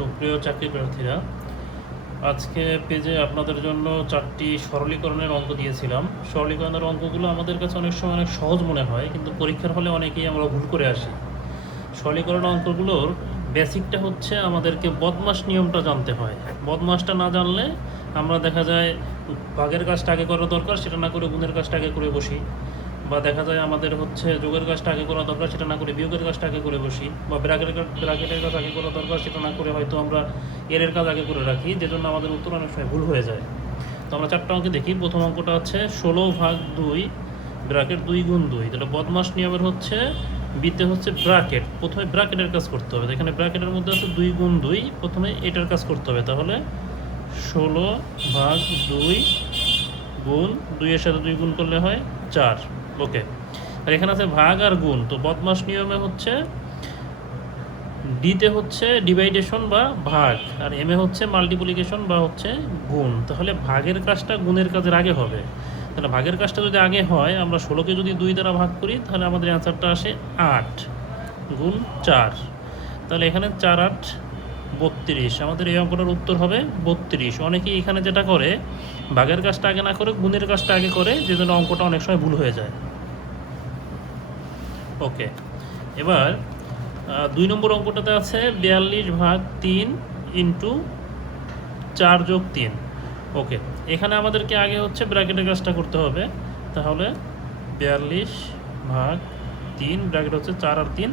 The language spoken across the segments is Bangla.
সুপ্রিয় চাকরি প্রার্থীরা, আজকে পেজে আপনাদের জন্য 4টি সরলীকরণের অঙ্ক দিয়েছিলাম। সরলীকরণের অঙ্কগুলো আমাদের কাছে অনেক সময় অনেক সহজ মনে হয়, কিন্তু পরীক্ষার হলে অনেকেই আমরা ভুল করে আসি। সরলীকরণ অঙ্কগুলোর বেসিকটা হচ্ছে আমাদেরকে বদমাশ নিয়মটা জানতে হয়। বদমাশটা না জানলে আমরা দেখা যায় ভাগের কাজটা আগে করা দরকার, সেটা না করে গুণের কাজটা আগে করে বসি, বা দেখা যায় আমাদের হচ্ছে যোগের কাজটা আগে করা দরকার, সেটা না করে বিয়োগের কাজটা আগে করে বসি, বা ব্র্যাকেটের কাজ আগে করা দরকার, সেটা না করে হয়তো আমরা এর কাজ আগে করে রাখি, যেজন্য আমাদের উত্তর অনেক সময় ভুল হয়ে যায়। তো আমরা 4টা অঙ্কে দেখি। প্রথম অঙ্কটা হচ্ছে 16/2 ব্র্যাকেট 2 × 2। তাহলে বদমাশ নিয়মের হচ্ছে বিতে হচ্ছে ব্র্যাকেট, প্রথমে ব্র্যাকেটের কাজ করতে হবে। এখানে ব্র্যাকেটের মধ্যে আছে 2 × 2, প্রথমে এটার কাজ করতে হবে। তাহলে 16/2 গুণ 2-এর সাথে 2 গুণ করলে হয় 4। ওকে, আর এখানে আছে ভাগ আর গুণ। তো বদমাশ নিয়মে হচ্ছে ডিতে হচ্ছে ডিভাইডেশন বা ভাগ, আর এম এ হচ্ছে মাল্টিপ্লিকেশন বা হচ্ছে গুণ। তাহলে ভাগের কাজটা গুণের কাজের আগে হবে। তাহলে ভাগের কাজটা যদি আগে হয়, আমরা 16কে যদি 2 দ্বারা ভাগ করি, তাহলে আমাদের অ্যান্সারটা আসে 8 গুণ 4। তাহলে এখানে 4 8 32, আমাদের এই অঙ্কটার উত্তর হবে 32। অনেকেই এখানে যেটা করে, ভাগের কাজটা আগে না করে গুণের কাজটা আগে করে, যে জন্য অঙ্কটা অনেক সময় ভুল হয়ে যায়। ওকে, এবার 2 নম্বর অঙ্কটাতে আছে 42/3 × 4 + 3। ওকে, এখানে আমাদেরকে আগে হচ্ছে ব্র্যাকেটের কাজটা করতে হবে। তাহলে 42/3 ব্র্যাকেট হচ্ছে 4 আর 3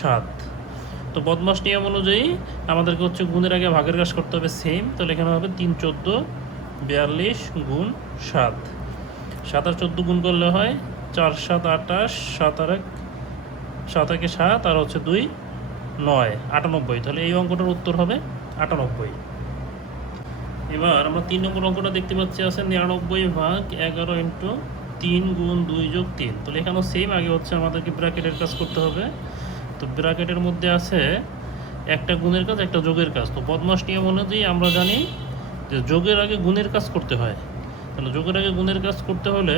7। তো বদমাশ নিয়ম অনুযায়ী আমাদেরকে হচ্ছে গুণের আগে ভাগের কাজ করতে হবে সেম। তাহলে এখানে হবে 3 14 42 গুণ 7। 7 আর 14 গুণ করলে হয় 4 7 28, 7 আর 1 7 একে 7, আর হচ্ছে 2 9 98। তাহলে এই অঙ্কটার উত্তর হবে 98। এবার আমরা 3 নম্বর অঙ্কটা দেখতে পাচ্ছি আছে 99/11 × 3 গুণ 2 + 3। তাহলে এখানেও সেম, আগে হচ্ছে আমাদেরকে ব্র্যাকেটের কাজ করতে হবে। তো ব্র্যাকেটের মধ্যে আছে একটা গুণের কাজ, একটা যোগের কাজ। তো বদমাশ নিয়ম অনুযায়ী আমরা জানি যে যোগের আগে গুণের কাজ করতে হয়। তাহলে যোগের আগে গুণের কাজ করতে হলে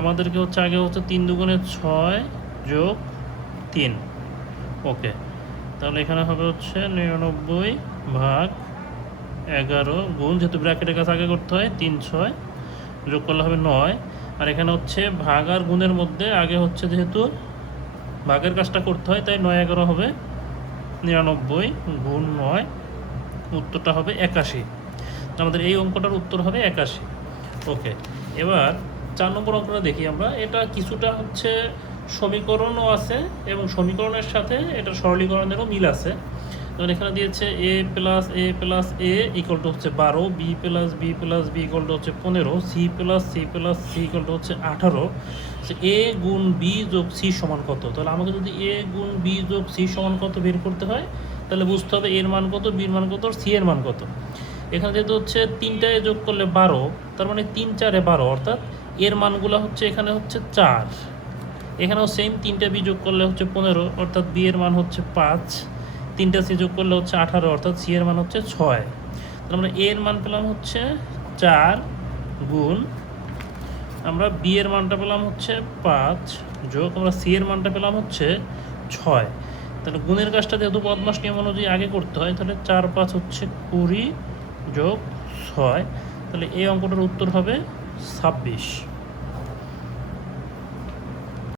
আমাদেরকে হচ্ছে আগে হচ্ছে 3 × 2 = 6 + 3। ওকে, তাহলে এখানে হবে হচ্ছে 99/11 গুণ, যেহেতু ব্র্যাকেটের কাজ আগে করতে হয়, 3 6 যোগ করলে হবে 9। আর এখানে হচ্ছে ভাগ আর গুণের মধ্যে আগে হচ্ছে যেহেতু ভাগের কাজটা করতে হয়, তাই 9 11 হবে 99 গুণ 9, উত্তরটা হবে 81। আমাদের এই অঙ্কটার উত্তর হবে 81। ওকে, এবার 4 নম্বর অঙ্কটা দেখি আমরা। এটা কিছুটা হচ্ছে সমীকরণও আছে এবং সমীকরণের সাথে এটা সরলীকরণেরও মিল আছে। যেমন এখানে দিয়েছে a + a + a = হচ্ছে 12, b + b + b = হচ্ছে 15, c + c + c = হচ্ছে 18। a গুণ b যোগ c সমান কত? তাহলে আমাকে যদি a গুণ b যোগ c সমান কত বের করতে হয়, তাহলে বুঝতে হবে এর মান কত, b এর মান কত, c এর মান কত। এখানে যেহেতু হচ্ছে 3টায় যোগ করলে 12, তার মানে 3 4 12, অর্থাৎ এর মানগুলো হচ্ছে এখানে হচ্ছে 4। এখানেও সেম, 3টা বি যোগ করলে হচ্ছে 15, অর্থাৎ বি এর মান হচ্ছে 5। 3টা সি যোগ করলে হচ্ছে 18, অর্থাৎ সি এর মান হচ্ছে 6। তাহলে আমরা এ এর মান পেলাম হচ্ছে 4 গুণ, আমরা বি এর মানটা পেলাম হচ্ছে 5 যোগ, আমরা সি এর মানটা পেলাম হচ্ছে 6। তাহলে গুণের কাজটা যেহেতু বদমাশ নিয়ম অনুযায়ী আগে করতে হয়, তাহলে 4 5 হচ্ছে 20 যোগ 6। তাহলে এই অঙ্কটার উত্তর হবে 26।